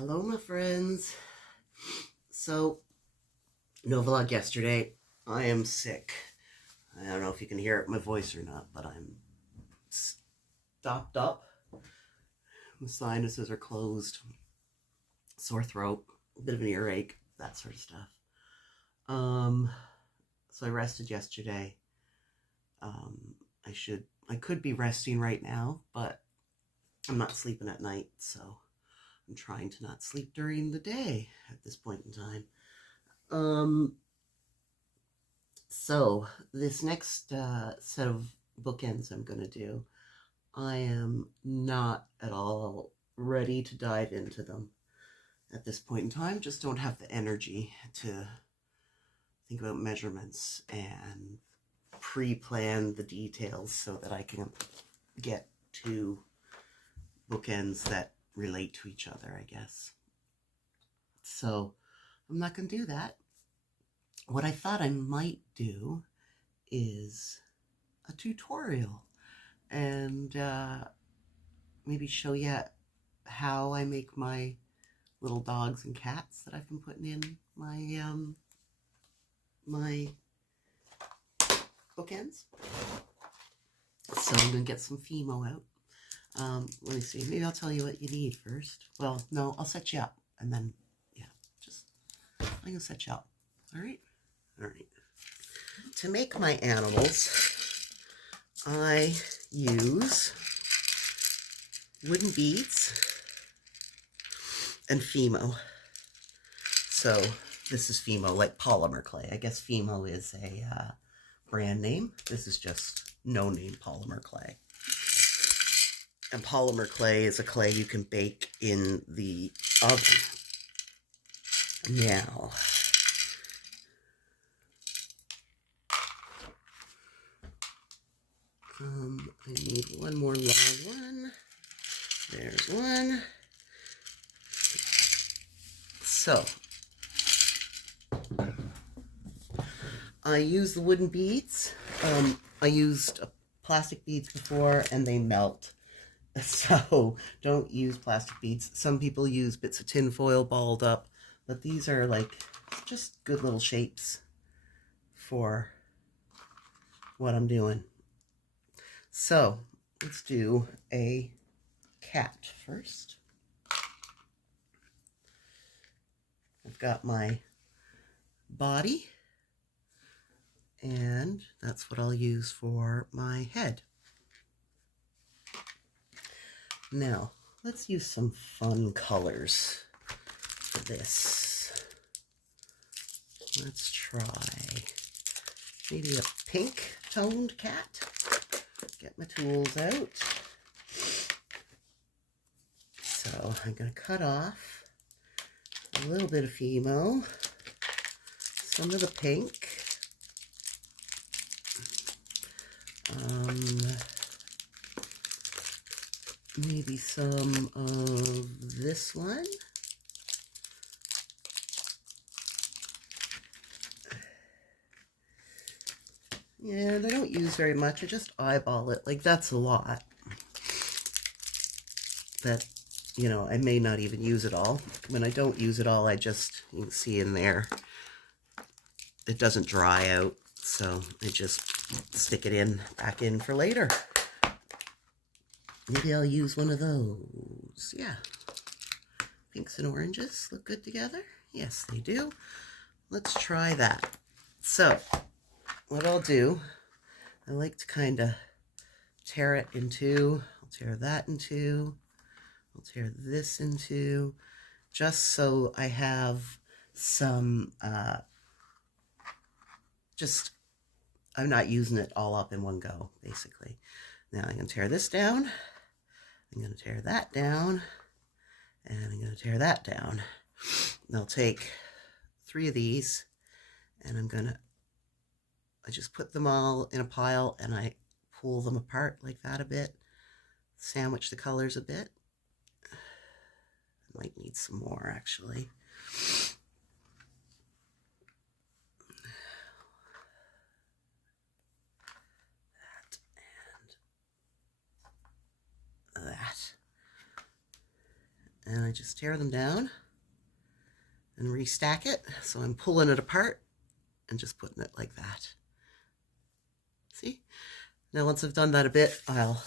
Hello, my friends. So, no vlog yesterday. I am sick. I don't know if you can hear it in my voice or not, but I'm stopped up. My sinuses are closed. Sore throat, a bit of an earache, that sort of stuff. So I rested yesterday. I could be resting right now, but I'm not sleeping at night, so I'm trying to not sleep during the day at this point in time. So this next set of bookends I'm going to do, I am not at all ready to dive into them at this point in time. Just don't have the energy to think about measurements and pre-plan the details so that I can get to bookends that relate to each other, I guess. So I'm not going to do that. What I thought I might do is a tutorial and maybe show you how I make my little dogs and cats that I've been putting in my my bookends. So I'm gonna get some Fimo out. Let me see, maybe I'll tell you what you need first. Well, no, I'll set you up and then I'm gonna set you up. All right. To make my animals, I use wooden beads and Fimo. So this is Fimo, like polymer clay. I guess Fimo is a brand name. This is just no-name polymer clay. And polymer clay is a clay you can bake in the oven. Now, I need one more long one. There's one. So, I use the wooden beads. I used plastic beads before and they melt. So, don't use plastic beads. Some people use bits of tin foil balled up, but these are like just good little shapes for what I'm doing. So, let's do a cat first. I've got my body, and that's what I'll use for my head. Now, let's use some fun colors for this. Let's try maybe a pink toned cat. Get my tools out. So I'm going to cut off a little bit of Fimo, some of the pink, maybe some of this one. And I don't use very much. I just eyeball it. Like, that's a lot. That, you know, I may not even use it all. When I don't use it all, I just, you can see in there, it doesn't dry out. So I just stick it back in for later. Maybe I'll use one of those. Yeah. Pinks and oranges look good together. Yes, they do. Let's try that. So, what I'll do, I like to kind of tear it in two. I'll tear that in two. I'll tear this in two, just so I have some, I'm not using it all up in one go, basically. Now I'm going to tear this down. I'm going to tear that down. And I'm going to tear that down. And I'll take 3 of these, and I just put them all in a pile and I pull them apart like that a bit, sandwich the colors a bit. I might need some more actually. That. And I just tear them down and restack it. So I'm pulling it apart and just putting it like that. See? Now once I've done that a bit, I'll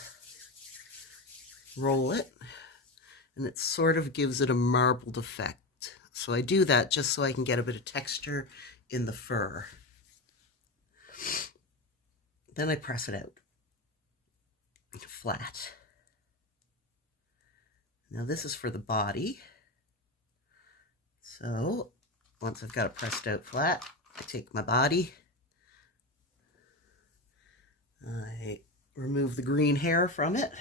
roll it, and it sort of gives it a marbled effect. So I do that just so I can get a bit of texture in the fur. Then I press it out flat. Now this is for the body. So once I've got it pressed out flat, I take my body, I remove the green hair from it,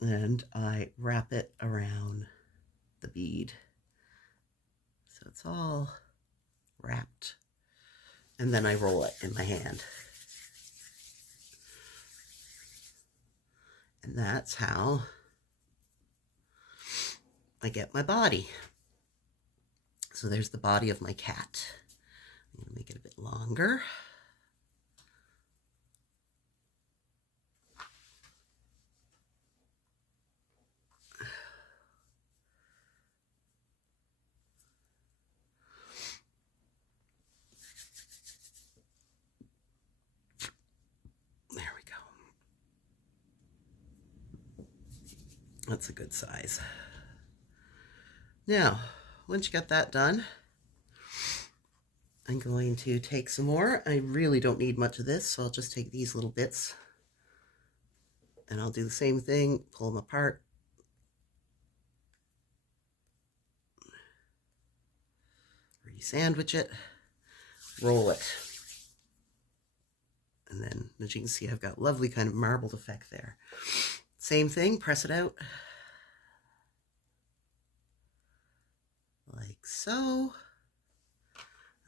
and I wrap it around the bead. So it's all wrapped. And then I roll it in my hand. And that's how I get my body. So there's the body of my cat. I'm going to make it a bit longer. There we go. That's a good size. Now, once you got that done, I'm going to take some more. I really don't need much of this, so I'll just take these little bits and I'll do the same thing, pull them apart. Re-sandwich it, roll it. And then, as you can see, I've got lovely kind of marbled effect there. Same thing, press it out. Like so.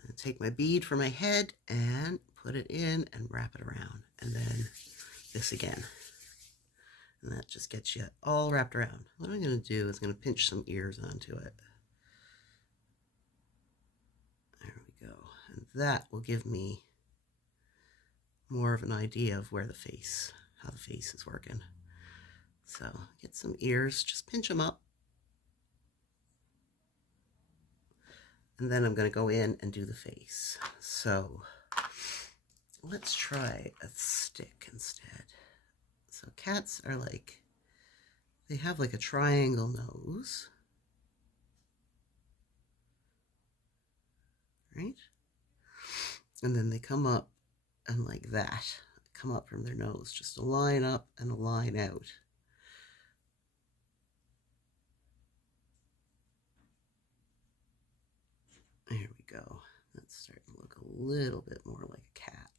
And take my bead for my head and put it in and wrap it around. And then this again. And that just gets you all wrapped around. What I'm going to do is going to pinch some ears onto it. There we go. And that will give me more of an idea of where the face, how the face is working. So get some ears, just pinch them up. And then I'm going to go in and do the face. So let's try a stick instead. So cats are like, they have like a triangle nose, right? And then they come up and like that, come up from their nose, just a line up and a line out. There we go. That's starting to look a little bit more like a cat.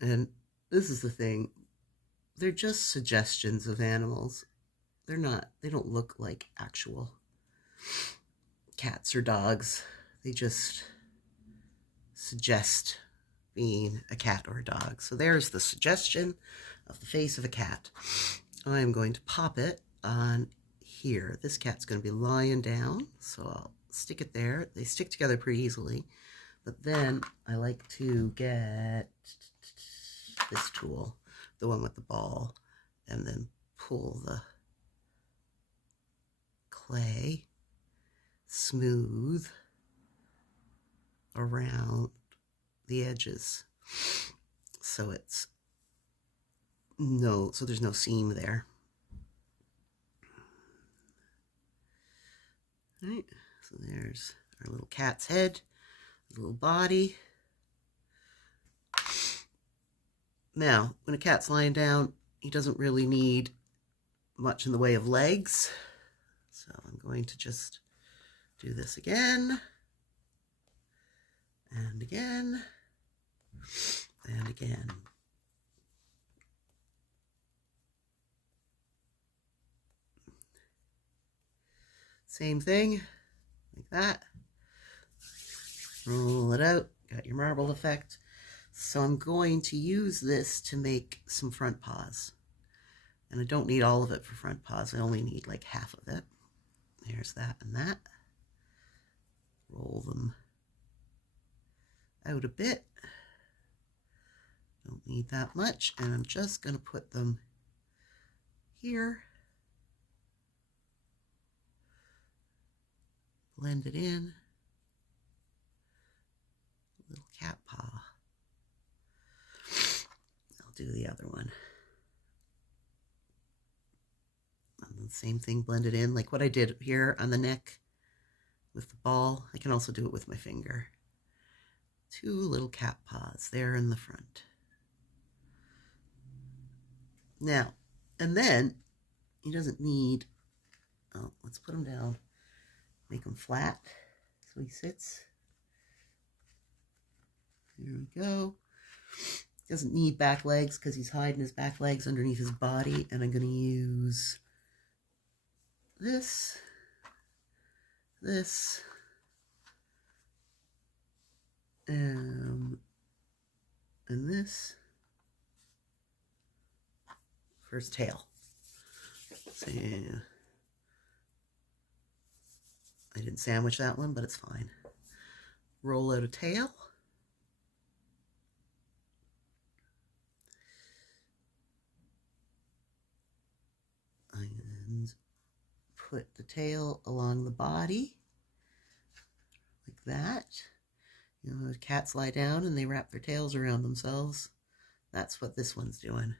And this is the thing. They're just suggestions of animals. They're not, they don't look like actual cats or dogs. They just suggest being a cat or a dog. So there's the suggestion of the face of a cat. I'm going to pop it on here. This cat's going to be lying down, so I'll stick it there. They stick together pretty easily. But then I like to get this tool, the one with the ball, and then pull the clay smooth around the edges, so it's so there's no seam there. All right, so there's our little cat's head, little body. Now, when a cat's lying down, he doesn't really need much in the way of legs. So I'm going to just do this again, and again, and again. Same thing, like that. Roll it out, got your marble effect. So I'm going to use this to make some front paws. And I don't need all of it for front paws, I only need like half of it. There's that and that. Roll them out a bit. Don't need that much, and I'm just going to put them here. Blend it in. Little cat paw. I'll do the other one. And the same thing, blend it in, like what I did here on the neck with the ball. I can also do it with my finger. 2 little cat paws there in the front. Now, and then he doesn't need, oh, let's put him down, make him flat so he sits. There we go. Doesn't need back legs because he's hiding his back legs underneath his body, and I'm going to use this, and this for his tail. So, I didn't sandwich that one, but it's fine. Roll out a tail. And put the tail along the body, like that. You know, the cats lie down and they wrap their tails around themselves. That's what this one's doing.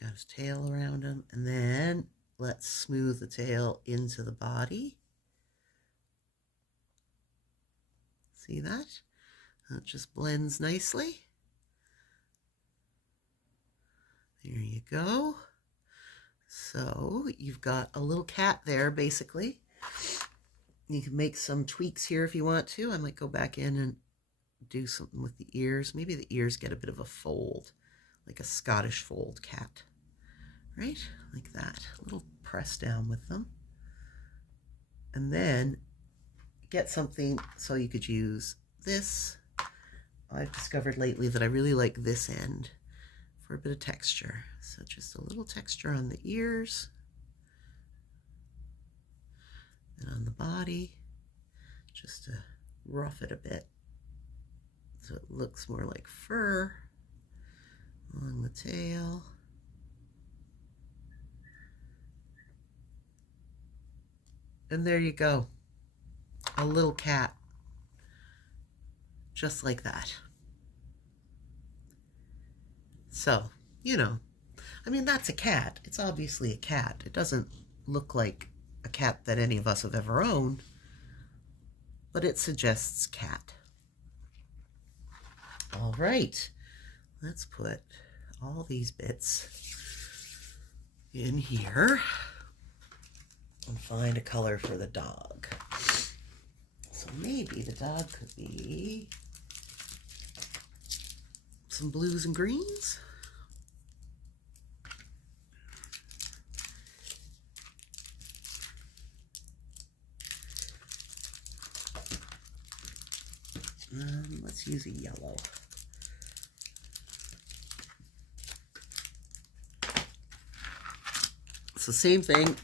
Got his tail around him, and then let's smooth the tail into the body. See that? It just blends nicely. There you go. So you've got a little cat there, basically. You can make some tweaks here if you want to. I might go back in and do something with the ears. Maybe the ears get a bit of a fold, like a Scottish fold cat, right? Like that. A little press down with them. And then get something so you could use this. I've discovered lately that I really like this end for a bit of texture. So just a little texture on the ears and on the body, just to rough it a bit so it looks more like fur along the tail. And there you go, a little cat, just like that. So, you know, I mean, that's a cat. It's obviously a cat. It doesn't look like a cat that any of us have ever owned, but it suggests cat. All right, let's put all these bits in here and find a color for the dog. So maybe the dog could be some blues and greens. Let's use a yellow. So same thing.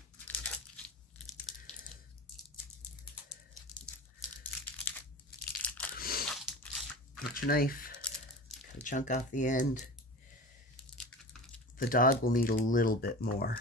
Get your knife, cut a chunk off the end. The dog will need a little bit more.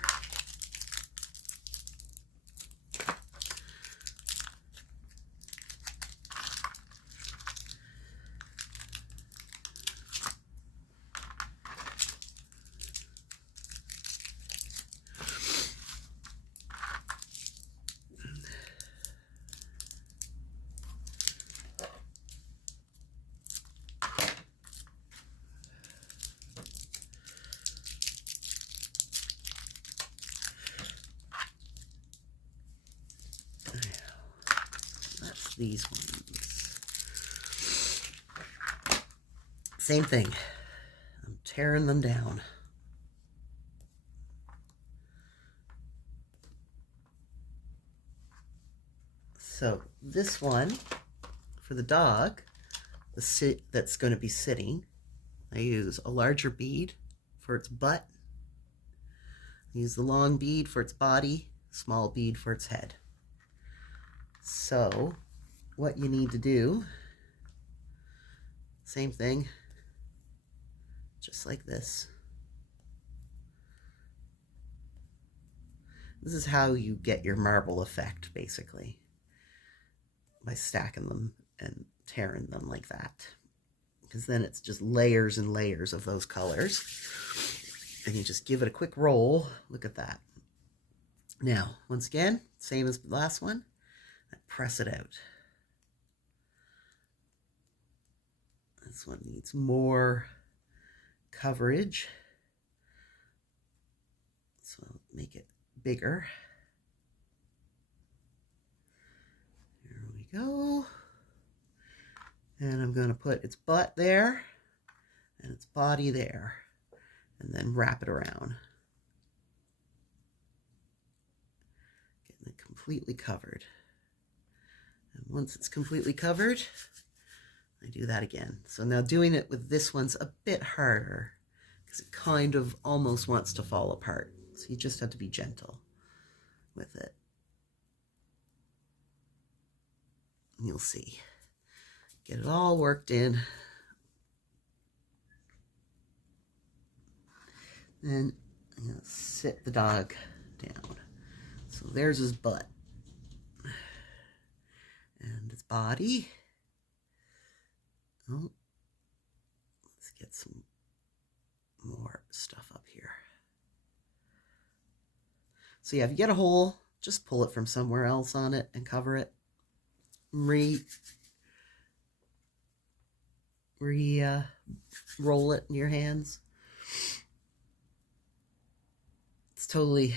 These ones. Same thing. I'm tearing them down. So this one for the dog, that's going to be sitting, I use a larger bead for its butt. I use the long bead for its body, small bead for its head. So what you need to do, same thing, just like this. This is how you get your marble effect, basically, by stacking them and tearing them like that. Because then it's just layers and layers of those colors. And you just give it a quick roll. Look at that. Now, once again, same as the last one, I press it out. This one needs more coverage, so I'll make it bigger. Here we go. And I'm going to put its butt there and its body there, and then wrap it around. Getting it completely covered. And once it's completely covered, I do that again. So now doing it with this one's a bit harder because it kind of almost wants to fall apart. So you just have to be gentle with it. You'll see. Get it all worked in. Then I'm going to sit the dog down. So there's his butt. And his body. Oh, let's get some more stuff up here. So yeah, if you get a hole, just pull it from somewhere else on it and cover it. Roll it in your hands. It's totally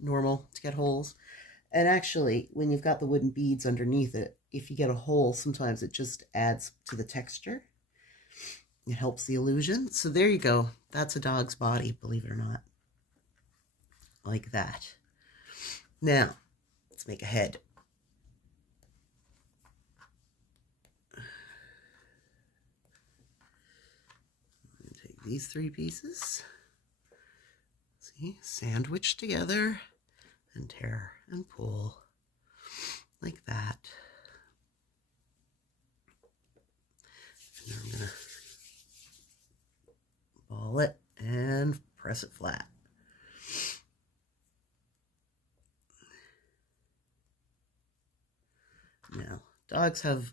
normal to get holes. And actually, when you've got the wooden beads underneath it, if you get a hole, sometimes it just adds to the texture. It helps the illusion. So there you go. That's a dog's body, believe it or not. Like that. Now, let's make a head. I'm going to take these 3 pieces. See, sandwich together and tear and pull like that. And then I'm going to ball it and press it flat. Now, dogs have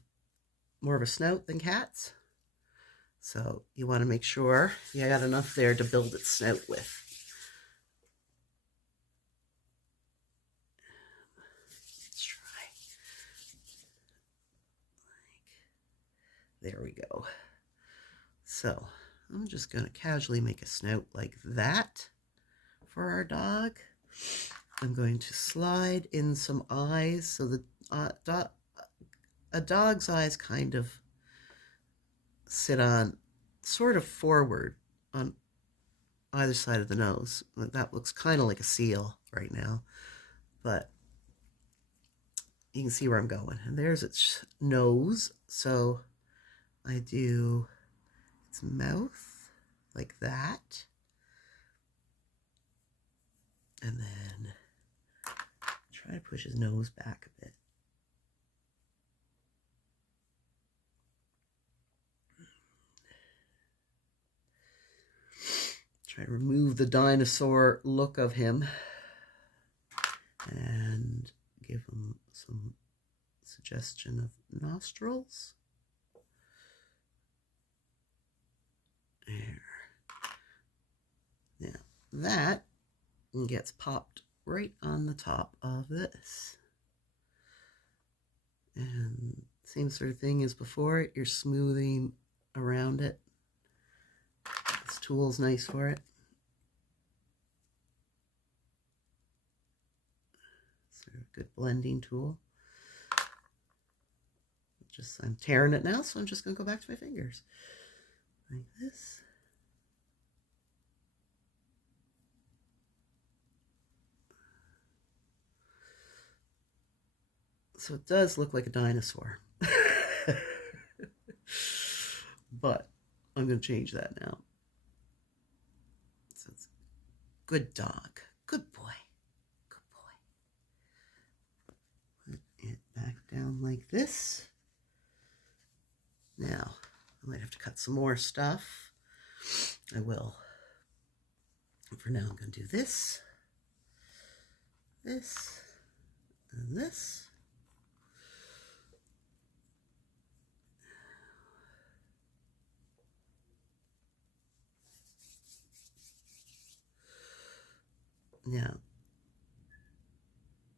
more of a snout than cats, so you want to make sure you got enough there to build its snout with. Let's try. There we go. So I'm just going to casually make a snout like that for our dog. I'm going to slide in some eyes so the a dog's eyes kind of sit on sort of forward on either side of the nose. That looks kind of like a seal right now, but you can see where I'm going. And there's its nose. So I do its mouth like that. And then try to push his nose back a bit. Try to remove the dinosaur look of him and give him some suggestion of nostrils. There. Now that gets popped right on the top of this. And same sort of thing as before, you're smoothing around it. This tool's nice for it. Sort of a good blending tool. I'm tearing it now, so I'm just going to go back to my fingers. Like this. So it does look like a dinosaur. But I'm going to change that now. So it's good dog. Good boy. Good boy. Put it back down like this. Now, I might have to cut some more stuff. I will. For now, I'm going to do this, this, and this. Now,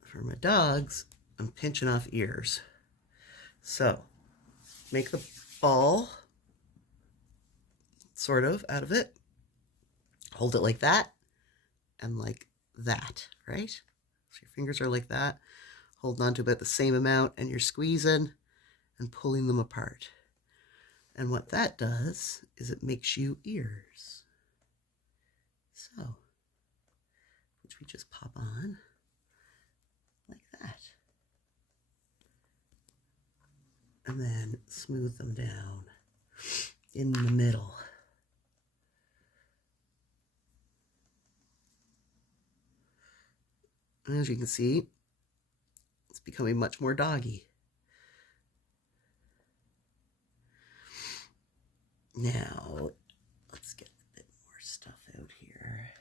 for my dogs, I'm pinching off ears. So, make the ball, sort of, out of it. Hold it like that and like that, right? So your fingers are like that, holding on to about the same amount, and you're squeezing and pulling them apart. And what that does is it makes you ears. So, which we just pop on like that. And then smooth them down in the middle. And as you can see, it's becoming much more doggy. Now, let's get a bit more stuff out here.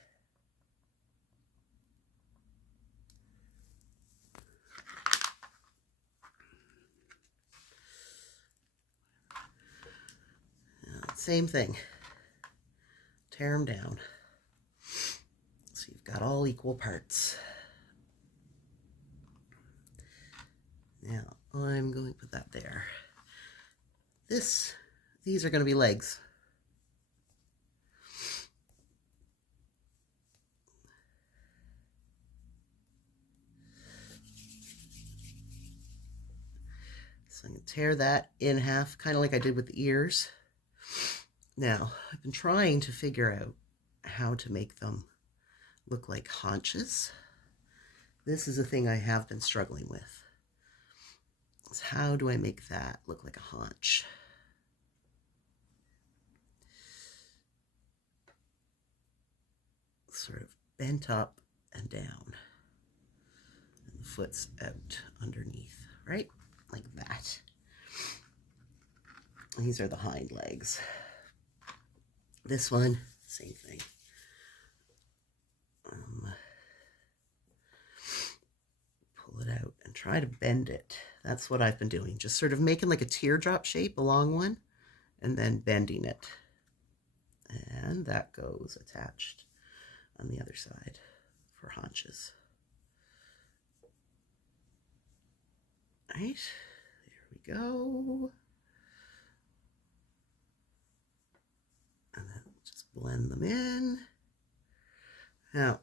Same thing. Tear them down. So you've got all equal parts. Now, I'm going to put that there. These are going to be legs. So I'm going to tear that in half, kind of like I did with the ears. Now, I've been trying to figure out how to make them look like haunches. This is a thing I have been struggling with. So how do I make that look like a haunch? Sort of bent up and down. And the foot's out underneath, right? Like that. These are the hind legs. This one, same thing. Pull it out and try to bend it. That's what I've been doing. Just sort of making like a teardrop shape, a long one, and then bending it. And that goes attached on the other side for haunches. All right, there we go. And then just blend them in. Now,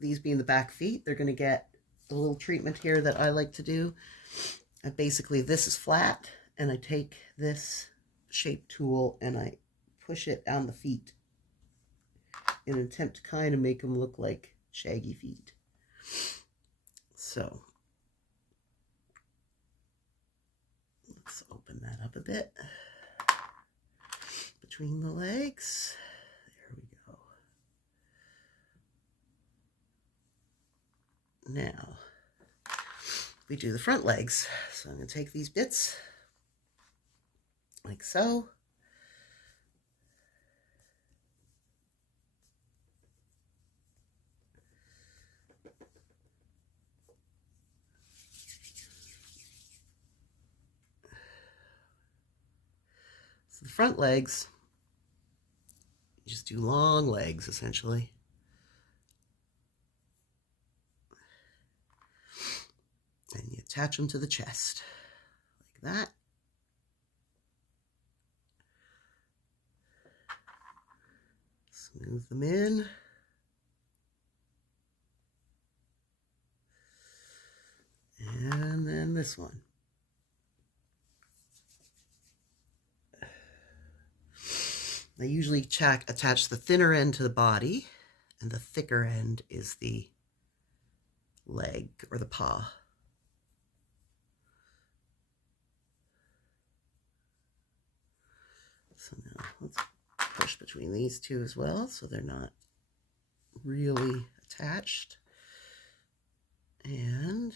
these being the back feet, they're going to get a little treatment here that I like to do. And basically, this is flat, and I take this shape tool and I push it down the feet in an attempt to kind of make them look like shaggy feet. So, let's open that up a bit between the legs. There we go. Now, we do the front legs. So I'm going to take these bits like so. So the front legs, you just do long legs essentially. And you attach them to the chest like that. Smooth them in. And then this one. I usually attach the thinner end to the body, and the thicker end is the leg or the paw. So now let's push between these two as well so they're not really attached. And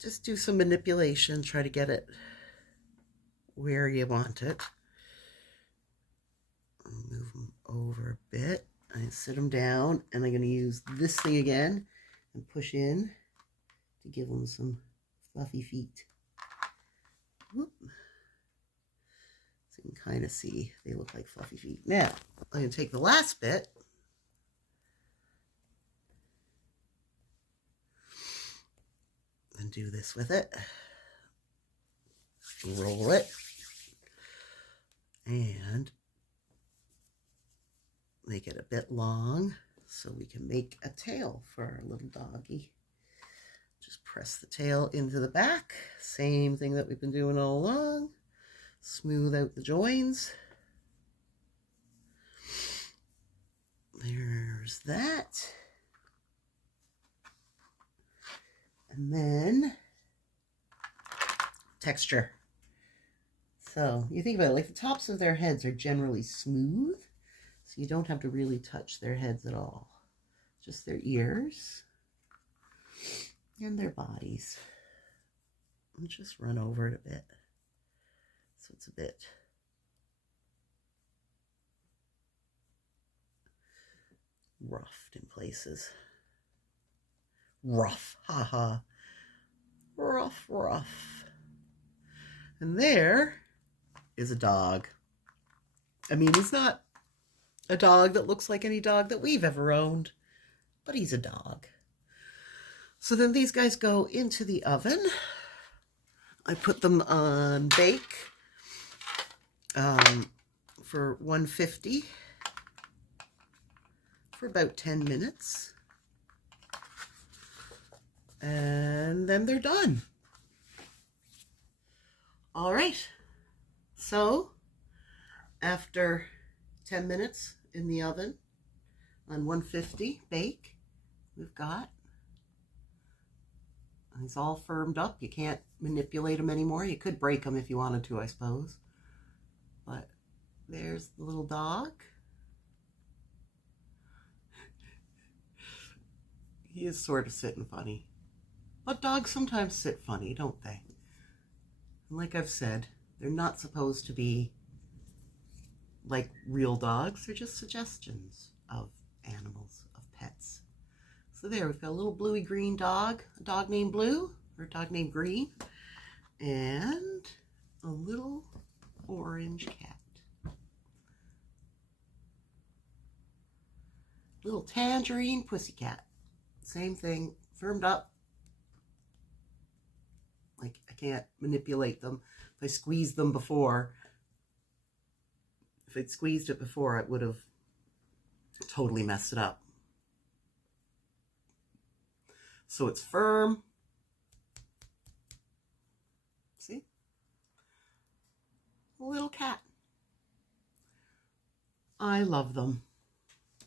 just do some manipulation, try to get it where you want it. Move them over a bit. I sit them down, and I'm going to use this thing again and push in to give them some fluffy feet. Whoop. So you can kind of see they look like fluffy feet. Now, I'm going to take the last bit and do this with it. Roll it. And make it a bit long so we can make a tail for our little doggy. Just press the tail into the back. Same thing that we've been doing all along. Smooth out the joins. There's that. And then texture. So you think about it, like the tops of their heads are generally smooth, so you don't have to really touch their heads at all. Just their ears and their bodies. And just run over it a bit. So it's a bit roughed in places. Rough, haha. Rough, rough. And there is a dog. I mean, he's not a dog that looks like any dog that we've ever owned, but he's a dog. So then these guys go into the oven. I put them on bake for 150 for about 10 minutes. And then they're done. All right. So after 10 minutes in the oven on 150 bake, we've got, he's all firmed up. You can't manipulate them anymore. You could break them if you wanted to, I suppose. But there's the little dog. He is sort of sitting funny. But dogs sometimes sit funny, don't they? And like I've said, they're not supposed to be like real dogs. They're just suggestions of animals, of pets. So there, we've got a little bluey green dog, a dog named Blue, or a dog named Green, and a little orange cat. Little tangerine pussycat. Same thing, firmed up. Like, I can't manipulate them. If I squeezed them before, if I'd squeezed it before, it would have totally messed it up. So it's firm. See? A little cat. I love them.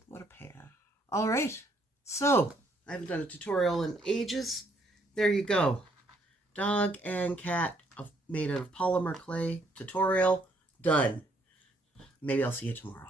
What a pair. All right. So, I haven't done a tutorial in ages. There you go. Dog and cat made out of polymer clay tutorial done. Maybe I'll see you tomorrow.